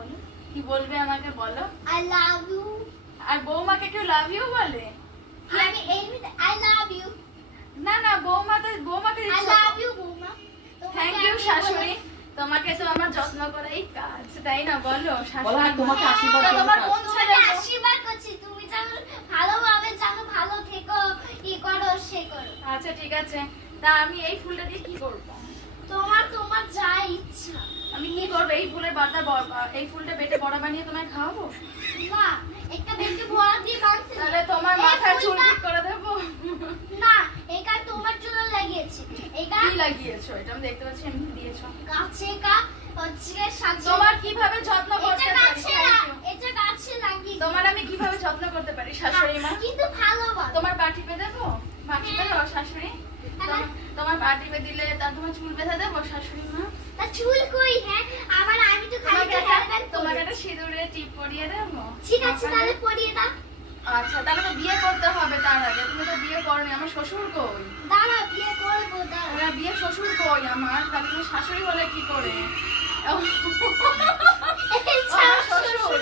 বলো কি বলবে আমাকে বলো। I love you. আর বৌমাকে কেউ লাভ ইউ বলে? আমি আই লাভ ইউ। না না বৌমাকে আই লাভ ইউ বৌমা। থ্যাংক ইউ শাশুড়ি, তোমাকে তো আমার যত্ন করাই কাজ, তাই না বলো শাশুড়ি? তোমাকে আশীর্বাদ তো তোমার কোন তোমাকে ছেলে? আশীর্বাদ করছি, তুমি যেন ভালোভাবে জানো, ভালো থেকো, ই করো সে করো। আচ্ছা ঠিক আছে, তা আমি এই ফুলটা দিয়ে কি করব? তোমার যা ইচ্ছা। আমি কি করবো এই ফুলের এই ফুলটা বেটে বড়া বানিয়ে তোমায় খাওয়াবো? না, একটা বেশি ভরা দিয়ে বাঁধতে তাহলে তোমার এই মাথার চুল ফুলটা- ঠিক করে দেবো? না, এটা তোমার জন্য লাগিয়েছি। এটা কি লাগিয়েছো? এটা আমি দেখতে পাচ্ছি এমনি দিয়েছো। গাছে হচ্ছে সাজিয়ে। তোমার কিভাবে যত্ন করতে এটা পারি? এটা গাছে লাগিয়ে। তোমার আমি কিভাবে যত্ন করতে পারি শাশুড়ি মা? কিন্তু ভালোবাসো। তোমার পা টিপে দেবো? পা টিপে দেবো শাশুড়ি? তোমার পা টিপে দিলে তার তোমার চুল বেঁধে দেবো শাশুড়ি মা? তা চুল কই? হ্যাঁ, আবার আমি তো খালি তোমাকে একটা সিঁদুরে টিপ পরিয়ে দেবো? ঠিক আছে, তাহলে পরিয়ে দাও। আচ্ছা, তাহলে তো বিয়ে করতে হবে তার আগে। তুমি তো বিয়ে করনি, আমার শ্বশুর কই? দাঁড়া, বিয়ে করবো, দাঁড়া। আমার বিয়ে শ্বশুর কই আমার? তাহলে তুমি শাশুড়ি হলে কি করে? এই আমার শ্বশুর। শ্বশুর